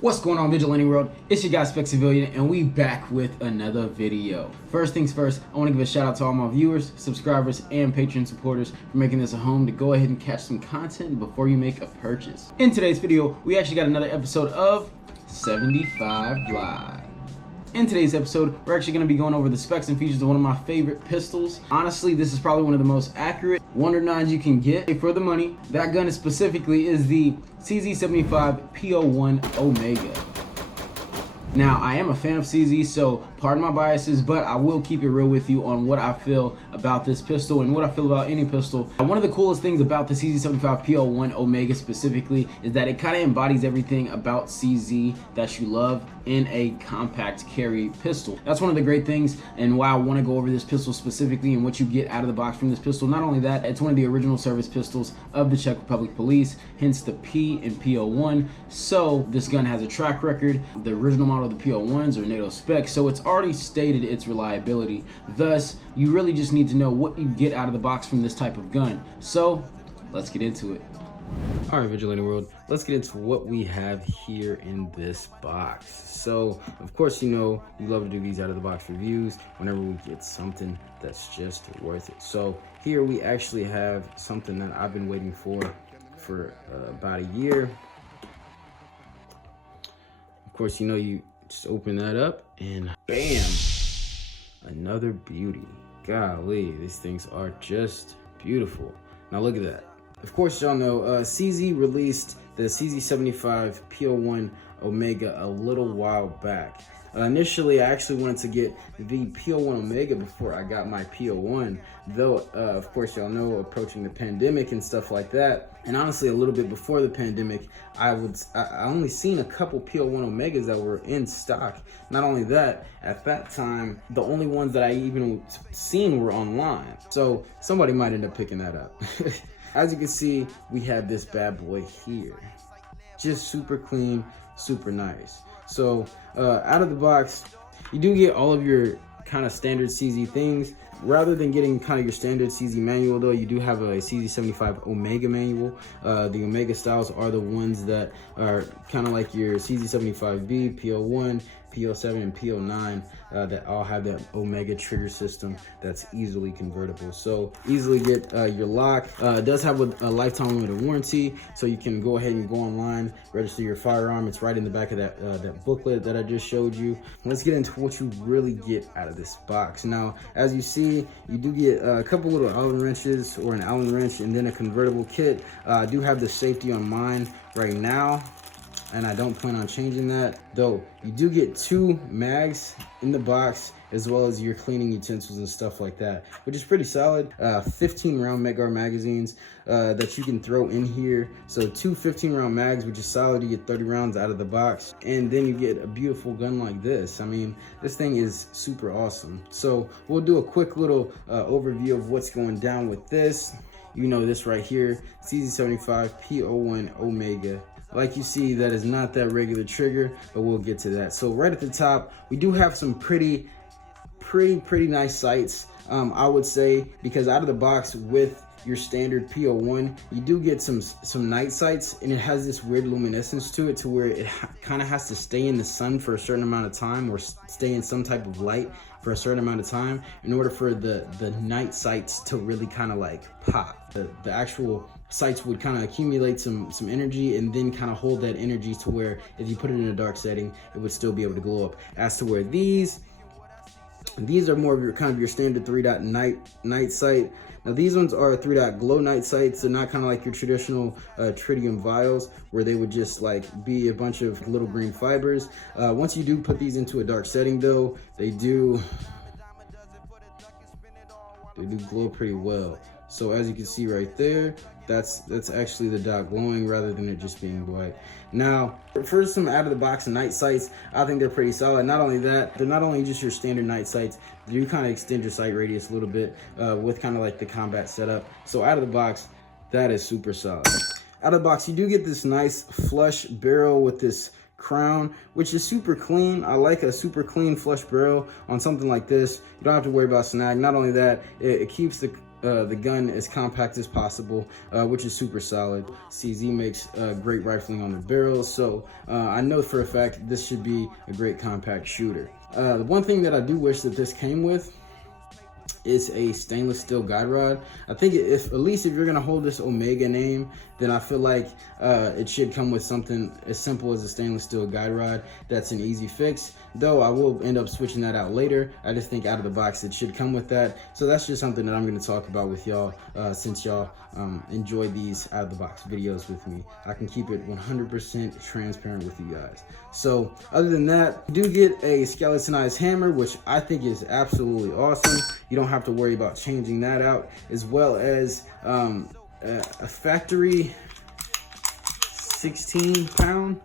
What's going on, Vigilante World? It's your guy Spec Civilian, and we back with another video. First things first, I want to give a shout out to all my viewers, subscribers, and Patreon supporters for making this a home to go ahead and catch some content before you make a purchase. In today's video, we actually got another episode of 75 Live. In today's episode, we're actually going to be going over the specs and features of one of my favorite pistols. Honestly, this is probably one of the most accurate Wonder 9s you can get for the money. That gun specifically is the CZ75 P-01 Omega. Now, I am a fan of CZ, so pardon my biases, but I will keep it real with you on what I feel about this pistol and what I feel about any pistol. One of the coolest things about the CZ75 P-01 Omega specifically is that it kind of embodies everything about CZ that you love in a compact carry pistol. That's one of the great things and why I want to go over this pistol specifically and what you get out of the box from this pistol. Not only that, it's one of the original service pistols of the Czech Republic Police, hence the P in P-01. So this gun has a track record. The original model of the P-01s are NATO specs, so it's already stated its reliability. Thus, you really just need to know what you get out of the box from this type of gun. So let's get into it. All right, Vigilante World, let's get into what we have here in this box. So, of course, you know, we love to do these out of the box reviews whenever we get something that's just worth it. So here we actually have something that I've been waiting for about a year. Of course, you know, you just open that up and bam, another beauty. Golly, these things are just beautiful. Now look at that. Of course, y'all know CZ released the CZ75 P-01 Omega a little while back. Initially, I actually wanted to get the P-01 Omega before I got my P-01, though, of course, y'all know, approaching the pandemic and stuff like that, and honestly, a little bit before the pandemic, I only seen a couple P-01 Omegas that were in stock. Not only that, at that time, the only ones that I even seen were online, so somebody might end up picking that up. As you can see, we have this bad boy here. Just super clean, super nice. So out of the box, you do get all of your kind of standard CZ things. Rather than getting kind of your standard CZ manual though, you do have a CZ75 Omega manual. The Omega styles are the ones that are kind of like your CZ75B, P-01, P-07, and P-09 that all have that Omega trigger system that's easily convertible. So easily get your lock. It does have a lifetime limited warranty, so you can go ahead and go online, register your firearm. It's right in the back of that booklet that I just showed you. Let's get into what you really get out of this box. Now, as you see, you do get a couple little Allen wrenches or an Allen wrench and then a convertible kit. I do have the safety on mine right now, and I don't plan on changing that, though you do get 2 mags in the box as well as your cleaning utensils and stuff like that, which is pretty solid. 15 round Medgar magazines that you can throw in here. So 2 15-round mags, which is solid. You get 30 rounds out of the box, and then you get a beautiful gun like this. I mean, this thing is super awesome. So we'll do a quick little overview of what's going down with this. You know this right here, CZ75 P-01 Omega. Like you see, that is not that regular trigger, but we'll get to that. So right at the top, we do have some pretty nice sights, I would say, because out of the box with your standard P-01, you do get some night sights, and it has this weird luminescence to it to where it kind of has to stay in the sun for a certain amount of time or stay in some type of light for a certain amount of time in order for the night sights to really kind of like pop. The actual sights would kind of accumulate some energy and then kind of hold that energy to where if you put it in a dark setting, it would still be able to glow up. As to where these are more of your kind of your standard 3-dot night sight. Now these ones are 3-dot glow night sights. They're not kind of like your traditional tritium vials where they would just like be a bunch of little green fibers. Once you do put these into a dark setting though, they do glow pretty well. So as you can see right there, that's actually the dot glowing rather than it just being white. Now, for some out of the box night sights, I think they're pretty solid. Not only that, they're not only just your standard night sights, you kind of extend your sight radius a little bit with kind of like the combat setup. So out of the box, that is super solid. Out of the box, you do get this nice flush barrel with this crown, which is super clean. I like a super clean flush barrel on something like this. You don't have to worry about snag. Not only that, it keeps the the gun as compact as possible, which is super solid. CZ makes great rifling on the barrels, so I know for a fact this should be a great compact shooter. The one thing that I do wish that this came with is a stainless steel guide rod. I think if at least if you're gonna hold this Omega name, then I feel like it should come with something as simple as a stainless steel guide rod. That's an easy fix, though I will end up switching that out later. I just think out of the box it should come with that. So that's just something that I'm gonna talk about with y'all, since y'all enjoy these out of the box videos with me. I can keep it 100% transparent with you guys. So other than that, you do get a skeletonized hammer, which I think is absolutely awesome. You don't have to worry about changing that out, as well as a factory 16-pound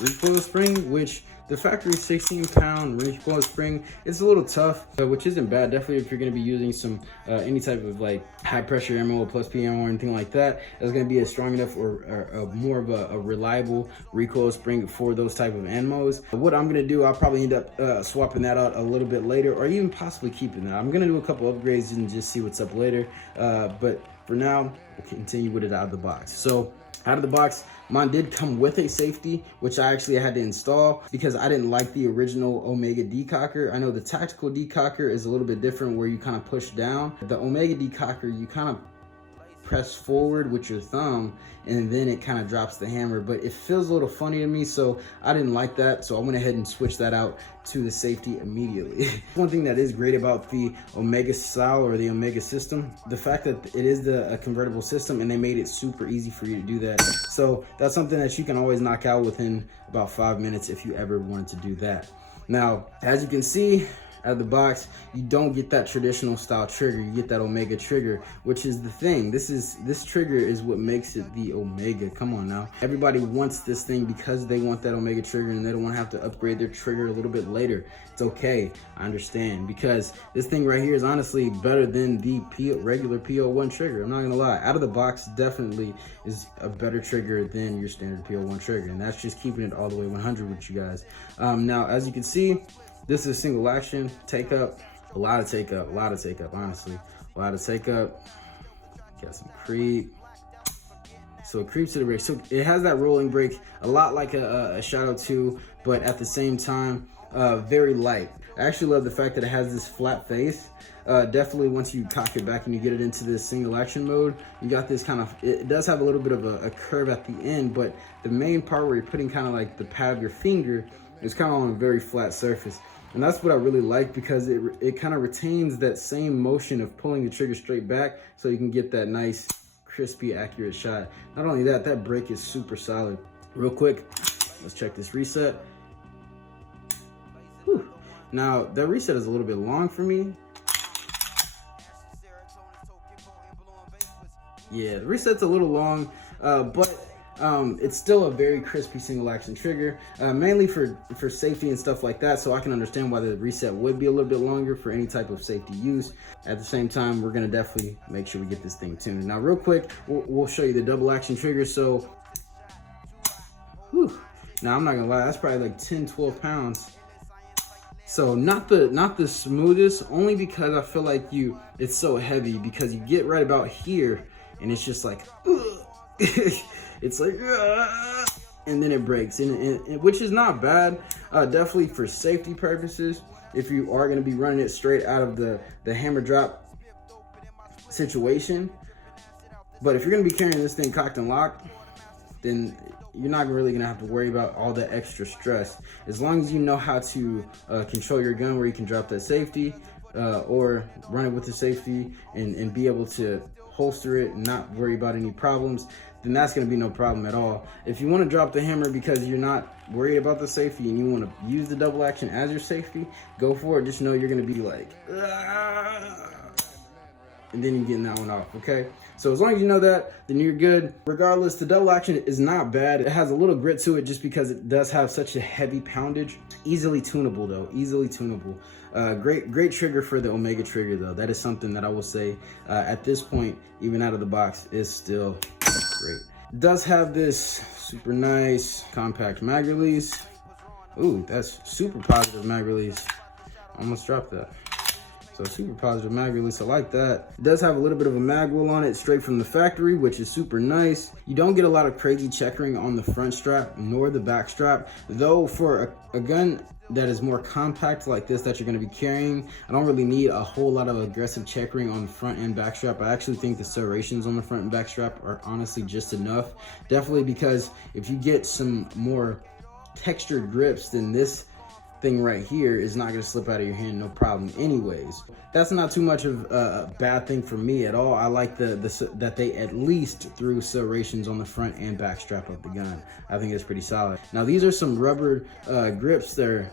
recoil spring, which the factory 16-pound recoil spring is a little tough, which isn't bad. Definitely if you're going to be using some any type of like high pressure ammo plus PM or anything like that, that's going to be a strong enough or more of a reliable recoil spring for those type of ammos. What I'm going to do, I'll probably end up swapping that out a little bit later, or even possibly keeping that. I'm going to do a couple upgrades and just see what's up later, but for now we'll continue with it out of the box. So out of the box, mine did come with a safety, which I actually had to install because I didn't like the original Omega decocker. I know the tactical decocker is a little bit different, where you kind of push down. The Omega decocker, you kind of press forward with your thumb and then it kind of drops the hammer, but it feels a little funny to me, so I didn't like that. So I went ahead and switched that out to the safety immediately. One thing that is great about the Omega style or the Omega system, the fact that it is a convertible system, and they made it super easy for you to do that. So that's something that you can always knock out within about 5 minutes if you ever wanted to do that. Now, as you can see, out of the box, you don't get that traditional style trigger. You get that Omega trigger, which is the thing. This trigger is what makes it the Omega. Come on now. Everybody wants this thing because they want that Omega trigger and they don't want to have to upgrade their trigger a little bit later. It's okay. I understand, because this thing right here is honestly better than the regular P-01 trigger. I'm not gonna lie. Out of the box, definitely is a better trigger than your standard P-01 trigger, and that's just keeping it all the way 100 with you guys. Now, as you can see, this is single action, take up, a lot of take up, honestly. A lot of take up, got some creep. So it creeps to the brake. So it has that rolling brake, a lot like a Shadow 2, but at the same time, very light. I actually love the fact that it has this flat face. Definitely once you cock it back and you get it into this single action mode, you got this kind of, it does have a little bit of a curve at the end, but the main part where you're putting kind of like the pad of your finger is kind of on a very flat surface. And that's what I really like, because it kind of retains that same motion of pulling the trigger straight back, so you can get that nice, crispy, accurate shot. Not only that, that brake is super solid. Real quick, let's check this reset. Whew. Now, that reset is a little bit long for me. Yeah, the reset's a little long, but it's still a very crispy single action trigger, mainly for safety and stuff like that. So I can understand why the reset would be a little bit longer for any type of safety use. At the same time, we're gonna definitely make sure we get this thing tuned. Now, real quick, we'll show you the double action trigger. So, whew. Now I'm not gonna lie, that's probably like 10-12 pounds. So not the smoothest, only because I feel like it's so heavy, because you get right about here and it's just like it's like, and then it breaks, and which is not bad. Definitely for safety purposes, if you are going to be running it straight out of the hammer drop situation. But if you're going to be carrying this thing cocked and locked, then you're not really going to have to worry about all that extra stress. As long as you know how to control your gun, where you can drop that safety or run it with the safety and be able to holster it and not worry about any problems, then that's going to be no problem at all. If you want to drop the hammer because you're not worried about the safety and you want to use the double action as your safety, go for it. Just know you're going to be like, and then you're getting that one off, okay? So as long as you know that, then you're good. Regardless, the double action is not bad. It has a little grit to it just because it does have such a heavy poundage. Easily tunable though, easily tunable. Great trigger for the Omega trigger though. That is something that I will say at this point, even out of the box, is still great. It does have this super nice compact mag release. Ooh, that's super positive mag release. Almost dropped that. So super positive mag release, I like that. It does have a little bit of a mag wheel on it straight from the factory, which is super nice. You don't get a lot of crazy checkering on the front strap nor the back strap, though for a gun that is more compact like this that you're going to be carrying, I don't really need a whole lot of aggressive checkering on the front and back strap. I actually think the serrations on the front and back strap are honestly just enough. Definitely, because if you get some more textured grips, then this thing right here is not going to slip out of your hand no problem anyways. That's not too much of a bad thing for me at all. I like that they at least threw serrations on the front and back strap of the gun. I think it's pretty solid. Now these are some rubber grips that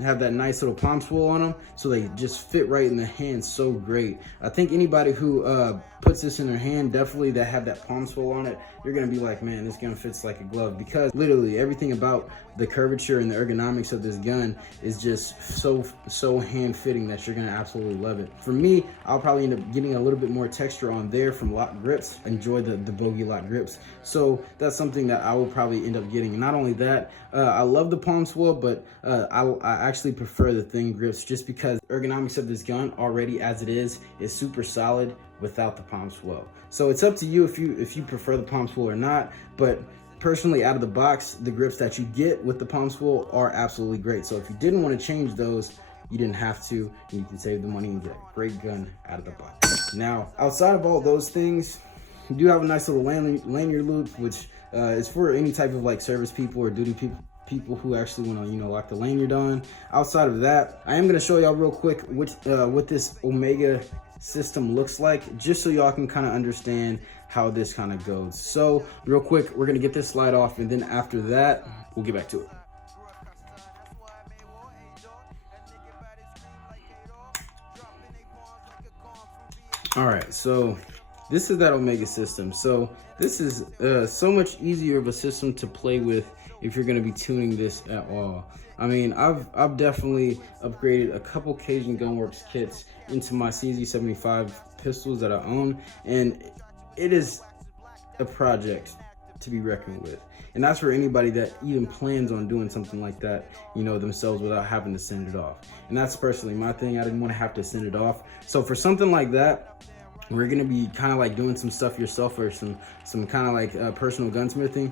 have that nice little palm swell on them, so they just fit right in the hand so great. I think anybody who puts this in their hand, definitely that have that palm swell on it, you're gonna be like, man, this gun fits like a glove, because literally everything about the curvature and the ergonomics of this gun is just so hand fitting that you're gonna absolutely love it. For me, I'll probably end up getting a little bit more texture on there from lock grips. Enjoy the bogey lock grips, so that's something that I will probably end up getting. And not only that, I love the palm swell, but I actually prefer the thin grips, just because ergonomics of this gun already as it is super solid without the palm swell. So it's up to you if you prefer the palm swell or not, but personally, out of the box, the grips that you get with the palm swell are absolutely great. So if you didn't want to change those, you didn't have to, and you can save the money and get a great gun out of the box. Now, outside of all those things, you do have a nice little lanyard loop, which is for any type of like service people or duty people who actually want to, you know, lock the lanyard on. Outside of that, I am going to show y'all real quick what this Omega system looks like, just so y'all can kind of understand how this kind of goes. So real quick, we're going to get this slide off, and then after that, we'll get back to it. All right, so this is that Omega system. So this is so much easier of a system to play with if you're going to be tuning this at all. I mean, I've definitely upgraded a couple Cajun Gunworks kits into my CZ75 pistols that I own, and it is a project to be reckoned with. And that's for anybody that even plans on doing something like that, you know, themselves without having to send it off. And that's personally my thing. I didn't want to have to send it off. So for something like that, we're gonna be kind of like doing some stuff yourself, or some kind of like personal gunsmithing.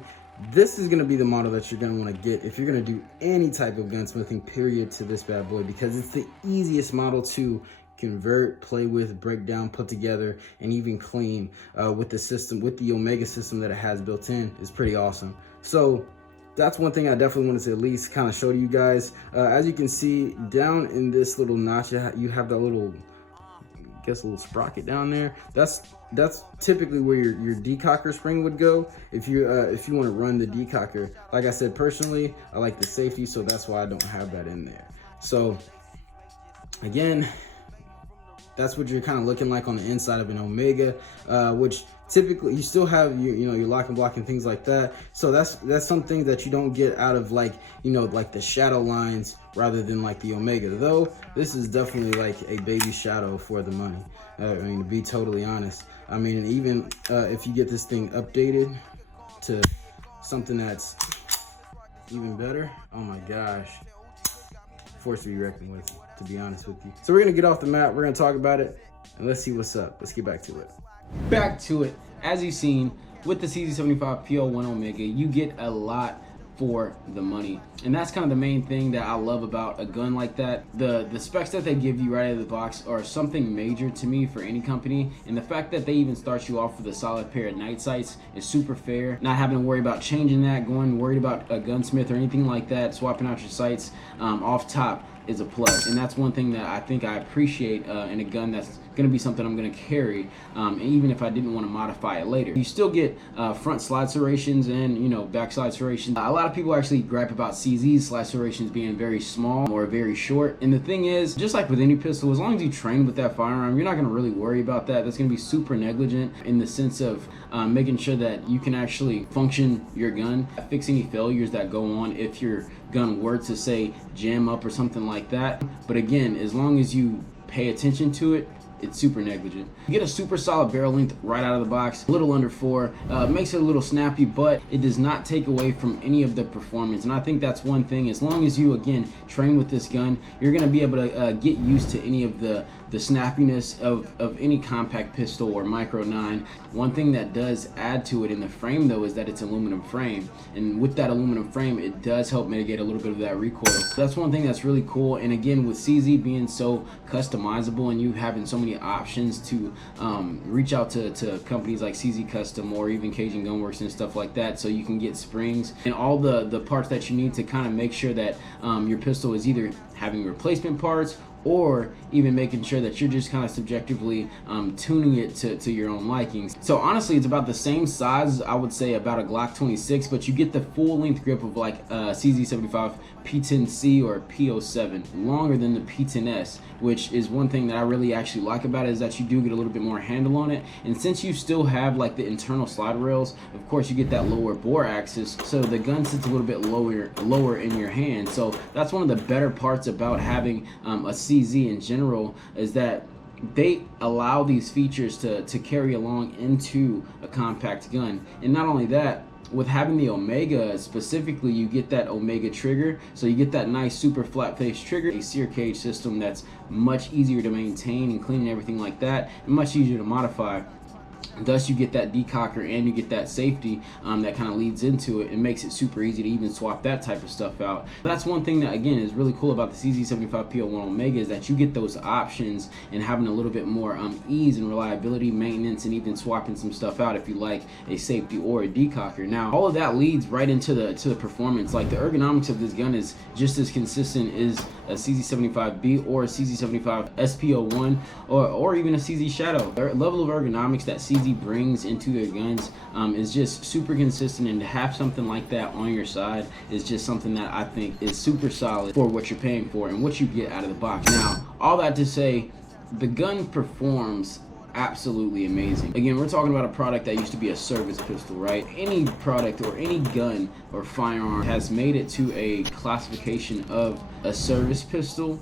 This is gonna be the model that you're gonna want to get if you're gonna do any type of gunsmithing, period, to this bad boy, because it's the easiest model to convert, play with, break down, put together, and even clean with the system, with the Omega system that it has built in. Is pretty awesome. So that's one thing I definitely wanted to at least kind of show to you guys. As you can see down in this little notch, you have that little, I guess, a little sprocket down there. That's typically where your decocker spring would go if you want to run the decocker. Like I said, personally, I like the safety, so that's why I don't have that in there. So again, that's what you're kind of looking like on the inside of an Omega, which typically you still have your lock and block and things like that. So that's something that you don't get out of, like, like the shadow lines rather than like the Omega. Though this is definitely like a baby shadow for the money. I mean, to be totally honest. I mean, and even if you get this thing updated to something that's even better, oh my gosh, force to be reckoned with, to be honest with you. So we're gonna get off the mat, we're gonna talk about it, and let's see what's up. Let's get back to it. Back to it. As you've seen, with the CZ75 P-01 Omega, you get a lot for the money, and that's kind of the main thing that I love about a gun like that. The specs that they give you right out of the box are something major to me for any company, and the fact that they even start you off with a solid pair of night sights is super fair. Not having to worry about changing that, worried about a gunsmith or anything like that, swapping out your sights off top is a plus. And that's one thing that I think I appreciate in a gun that's going to be something I'm going to carry, even if I didn't want to modify it later. You still get front slide serrations and back slide serrations. A lot of people actually gripe about CZ's slide serrations being very small or very short, and the thing is, just like with any pistol, as long as you train with that firearm, you're not going to really worry about that. That's going to be super negligent in the sense of making sure that you can actually function your gun, fix any failures that go on if your gun were to, say, jam up or something like that. But again, as long as you pay attention to it, it's super negligent. You get a super solid barrel length right out of the box, a little under 4. Makes it a little snappy, but it does not take away from any of the performance. And I think that's one thing. As long as you, again, train with this gun, you're going to be able to get used to any of the snappiness of any compact pistol or micro 9. One thing that does add to it in the frame though is that it's aluminum frame, and with that aluminum frame it does help mitigate a little bit of that recoil. That's one thing that's really cool. And again, with CZ being so customizable and you having so many options to reach out to companies like CZ Custom or even Cajun Gunworks and stuff like that, so you can get springs and all the parts that you need to kind of make sure that your pistol is either having replacement parts or even making sure that you're just kind of subjectively tuning it to your own likings. So honestly, it's about the same size, I would say, about a Glock 26, but you get the full length grip of like CZ75 P10C or P-07, longer than the P10S, which is one thing that I really actually like about it, is that you do get a little bit more handle on it. And since you still have like the internal slide rails, of course you get that lower bore axis, so the gun sits a little bit lower in your hand. So that's one of the better parts about having a CZ in general, is that they allow these features to carry along into a compact gun. And not only that, with having the Omega specifically, you get that Omega trigger, so you get that nice super flat face trigger, a sear cage system that's much easier to maintain and clean and everything like that, and much easier to modify. Thus you get that decocker and you get that safety that kind of leads into it and makes it super easy to even swap that type of stuff out. That's one thing that again is really cool about the CZ75 P-01 Omega, is that you get those options and having a little bit more ease and reliability, maintenance, and even swapping some stuff out if you like a safety or a decocker. Now all of that leads right into the performance. Like the ergonomics of this gun is just as consistent as a CZ75B or a CZ75 SP-01 or even a CZ Shadow. The level of ergonomics that CZ brings into their guns is just super consistent, and to have something like that on your side is just something that I think is super solid for what you're paying for and what you get out of the box. Now, all that to say, the gun performs absolutely amazing. Again, we're talking about a product that used to be a service pistol, right? Any product or any gun or firearm has made it to a classification of a service pistol,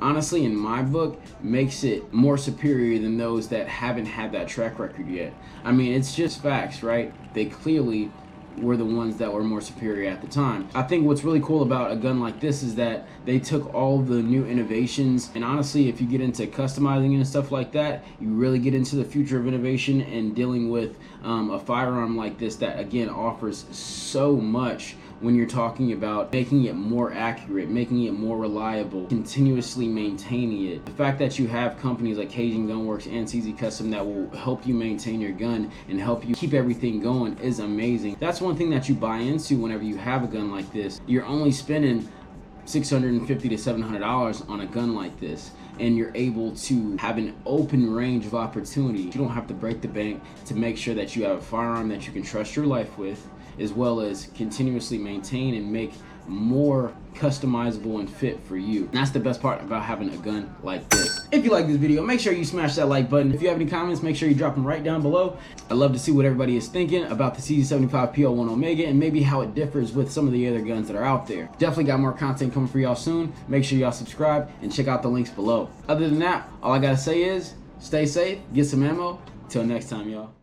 honestly, in my book, makes it more superior than those that haven't had that track record yet. I mean, it's just facts, right? They clearly were the ones that were more superior at the time. I think what's really cool about a gun like this is that they took all the new innovations, and honestly, if you get into customizing and stuff like that, you really get into the future of innovation and dealing with a firearm like this that again offers so much when you're talking about making it more accurate, making it more reliable, continuously maintaining it. The fact that you have companies like Cajun Gunworks and CZ Custom that will help you maintain your gun and help you keep everything going is amazing. That's one thing that you buy into whenever you have a gun like this. You're only spending $650 to $700 on a gun like this, and you're able to have an open range of opportunity. You don't have to break the bank to make sure that you have a firearm that you can trust your life with, as well as continuously maintain and make more customizable and fit for you. And that's the best part about having a gun like this. If you like this video, make sure you smash that like button. If you have any comments, make sure you drop them right down below. I'd love to see what everybody is thinking about the CZ75 P-01 Omega and maybe how it differs with some of the other guns that are out there. Definitely got more content coming for y'all soon. Make sure y'all subscribe and check out the links below. Other than that, all I gotta say is stay safe, get some ammo. Till next time, y'all.